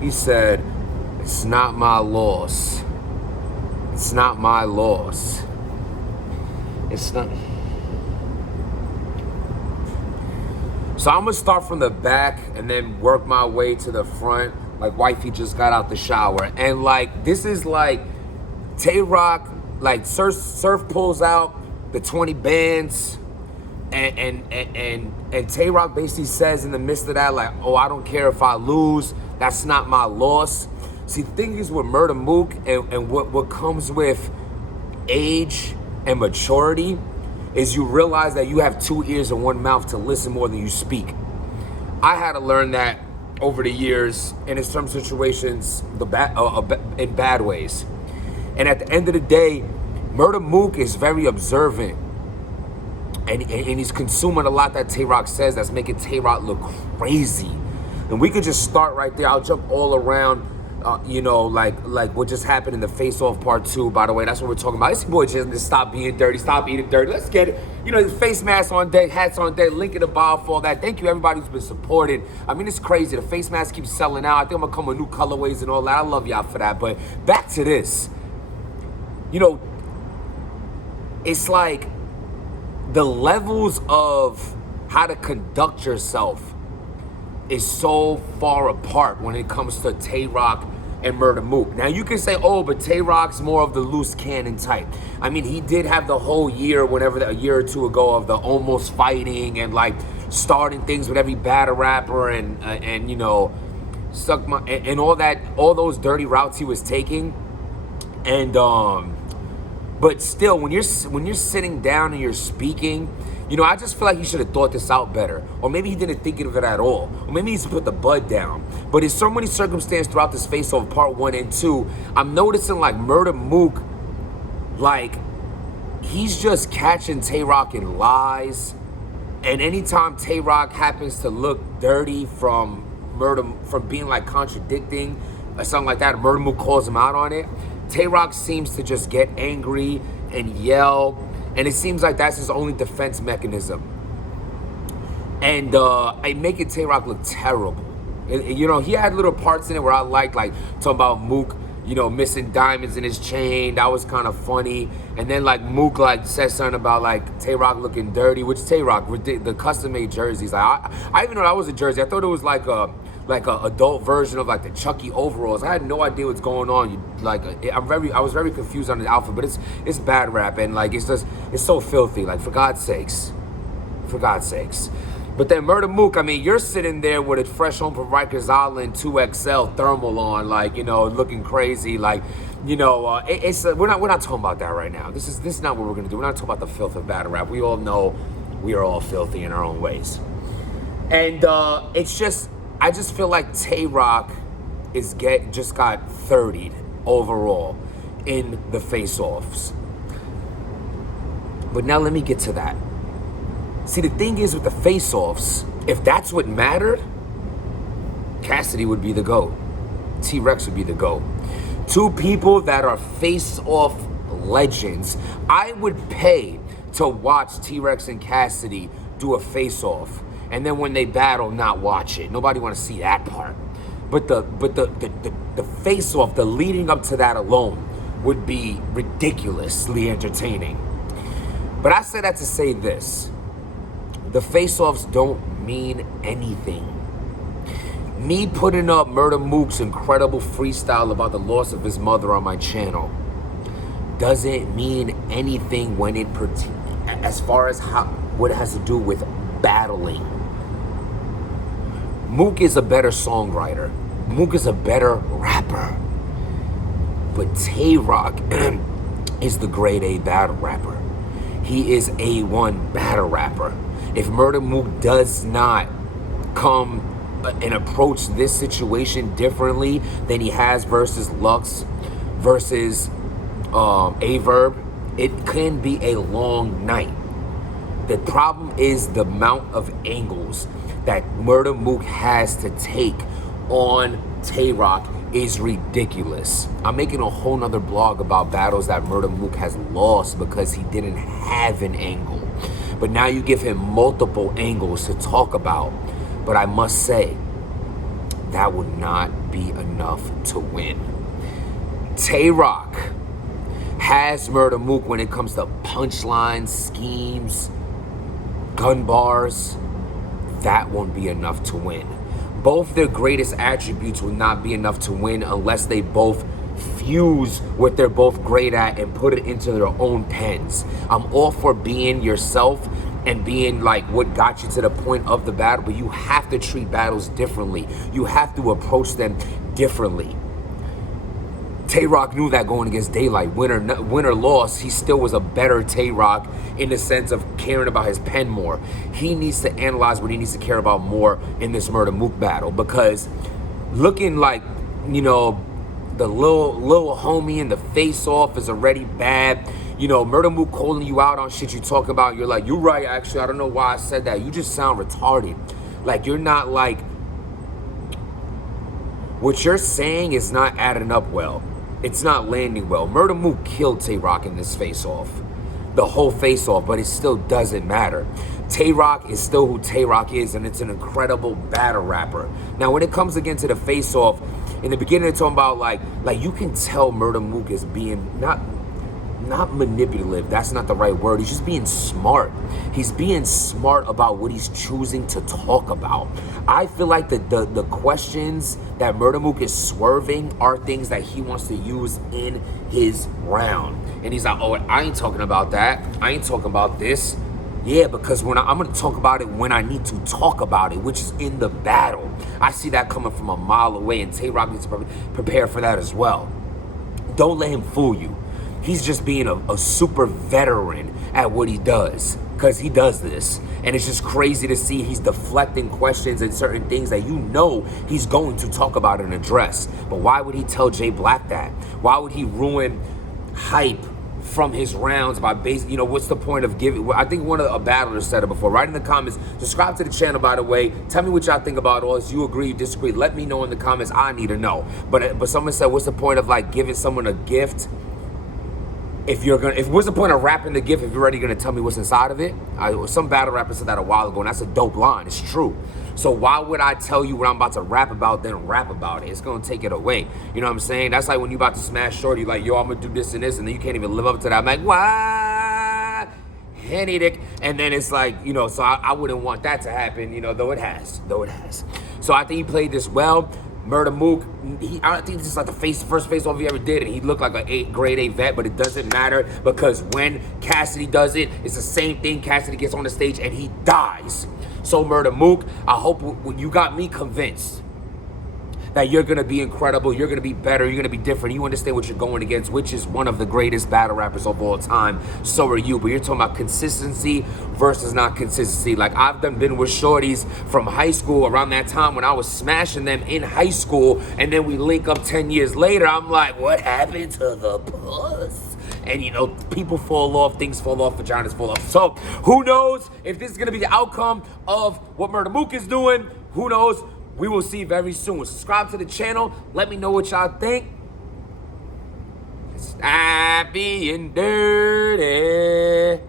He said, "It's not my loss. It's not my loss. It's not." So I'm gonna start from the back and then work my way to the front. Like wifey just got out the shower. And like, this is like Tay-Rock, like Surf pulls out the 20 bands and Tay-Rock basically says in the midst of that, like, oh, I don't care if I lose. That's not my loss. See, the thing is with Murder Mook and what comes with age and maturity is you realize that you have 2 ears and 1 mouth to listen more than you speak. I had to learn that over the years, and in some situations, in bad ways. And at the end of the day, Murder Mook is very observant, and he's consuming a lot that Tay-Rock says that's making Tay-Rock look crazy. And we could just start right there. I'll jump all around. You know, like what just happened in the Face Off Part 2, by the way. That's what we're talking about. This boy just stop being dirty, stop eating dirty. Let's get it. You know, the face mask on deck, hats on deck, link in the bio for all that. Thank you, everybody who's been supporting. I mean, it's crazy. The face mask keeps selling out. I think I'm going to come with new colorways and all that. I love y'all for that. But back to this. You know, it's like the levels of how to conduct yourself is so far apart when it comes to Tay-Rock and Murder Mook. Now you can say, oh, but Tay-Rock's more of the loose cannon type. I mean, he did have the whole year, a year or two ago, of the almost fighting and like starting things with every battle rapper and you know, and all that, all those dirty routes he was taking. And but still, when you're sitting down and you're speaking, you know, I just feel like he should have thought this out better. Or maybe he didn't think of it at all. Or maybe he's put the bud down. But in so many circumstances throughout this face-off Part 1 and 2, I'm noticing like Murder Mook, like he's just catching Tay-Rock in lies. And anytime Tay-Rock happens to look dirty from being like contradicting or something like that, Murder Mook calls him out on it. Tay-Rock seems to just get angry and yell. And it seems like that's his only defense mechanism. And I make it Tay-Rock look terrible. You know, he had little parts in it where I liked, like talking about Mook, you know, missing diamonds in his chain. That was kind of funny. And then like Mook like said something about like Tay-Rock looking dirty, which Tay-Rock, the custom-made jerseys. Like, I even know that was a jersey. I thought it was like a adult version of like the Chucky overalls. I had no idea what's going on. I was very confused on the outfit, but it's bad rap and like it's so filthy. Like for God's sakes. But then Murder Mook, I mean, you're sitting there with a fresh home from Rikers Island 2XL thermal on, like, you know, looking crazy, like, you know, we're not talking about that right now. This is not what we're gonna do. We're not talking about the filth of battle rap. We all know we are all filthy in our own ways, and it's just. I just feel like Tay-Rock just got 30'd overall in the face-offs. But now let me get to that. See, the thing is with the face-offs, if that's what mattered, Cassidy would be the GOAT. T-Rex would be the GOAT. Two people that are face-off legends. I would pay to watch T-Rex and Cassidy do a face-off. And then when they battle, not watch it. Nobody want to see that part. But the face-off, the leading up to that alone would be ridiculously entertaining. But I say that to say this. The face-offs don't mean anything. Me putting up Murder Mook's incredible freestyle about the loss of his mother on my channel doesn't mean anything when as far as what it has to do with battling. Mook is a better songwriter. Mook is a better rapper. But Tay-Rock is the grade A battle rapper. He is A1 battle rapper. If Murder Mook does not come and approach this situation differently than he has versus Lux, versus Averb, it can be a long night. The problem is the amount of angles that Murder Mook has to take on Tay-Rock is ridiculous. I'm making a whole nother blog about battles that Murder Mook has lost because he didn't have an angle. But now you give him multiple angles to talk about. But I must say, that would not be enough to win. Tay-Rock has Murder Mook when it comes to punchlines, schemes, gun bars. That won't be enough to win. Both their greatest attributes will not be enough to win unless they both fuse what they're both great at and put it into their own pens. I'm all for being yourself and being like what got you to the point of the battle, but you have to treat battles differently. You have to approach them differently. Tay-Rock knew that going against Daylight. Win or loss, he still was a better Tay-Rock in the sense of caring about his pen more. He needs to analyze what he needs to care about more in this Murder Mook battle, because looking like, you know, the little homie in the face-off is already bad. You know, Murder Mook calling you out on shit you talk about. You're like, you're right, actually. I don't know why I said that. You just sound retarded. Like, you're not like, what you're saying is not adding up well. It's not landing well. Murder Mook killed Tay-Rock in this face-off. The whole face-off, but it still doesn't matter. Tay-Rock is still who Tay-Rock is, and it's an incredible battle rapper. Now, when it comes again to the face-off, in the beginning, they're talking about, like you can tell Murder Mook is being not manipulative. That's not the right word. He's just being smart. He's being smart about what he's choosing to talk about. I feel like the questions that Murder Mook is swerving are things that he wants to use in his round. And he's like, oh, I ain't talking about that. I ain't talking about this. Yeah, because when I'm going to talk about it when I need to talk about it, which is in the battle. I see that coming from a mile away, and Tay-Rock needs to prepare for that as well. Don't let him fool you. He's just being a super veteran at what he does, because he does this. And it's just crazy to see he's deflecting questions and certain things that you know he's going to talk about and address. But why would he tell Jay Black that? Why would he ruin hype from his rounds by you know, what's the point of giving? I think one of the battlers said it before. Write in the comments. Subscribe to the channel, by the way. Tell me what y'all think about all this. You agree, you disagree? Let me know in the comments. I need to know. But someone said, what's the point of like giving someone a gift? What's the point of wrapping the gift if you're already gonna tell me what's inside of it? Some battle rapper said that a while ago, and that's a dope line. It's true. So why would I tell you what I'm about to rap about, then rap about it? It's gonna take it away. You know what I'm saying? That's like when you about to smash shorty, like, yo, I'm gonna do this and this, and then you can't even live up to that. I'm like, why? Henny dick. And then it's like, you know, so I wouldn't want that to happen, you know, though it has. So I think he played this well. Murder Mook, I think this is like the first face-off he ever did, and he looked like a grade 8 vet, but it doesn't matter, because when Cassidy does it, it's the same thing. Cassidy gets on the stage and he dies. So Murder Mook, I hope you got me convinced that you're gonna be incredible, you're gonna be better, you're gonna be different, you understand what you're going against, which is one of the greatest battle rappers of all time. So are you. But you're talking about consistency versus not consistency. Like, I've been with shorties from high school around that time when I was smashing them in high school, and then we link up 10 years later. I'm like, what happened to the puss? And, you know, people fall off, things fall off, vaginas fall off. So who knows if this is gonna be the outcome of what Murder Mook is doing? Who knows? We will see very soon. Subscribe to the channel. Let me know what y'all think. Stop being dirty.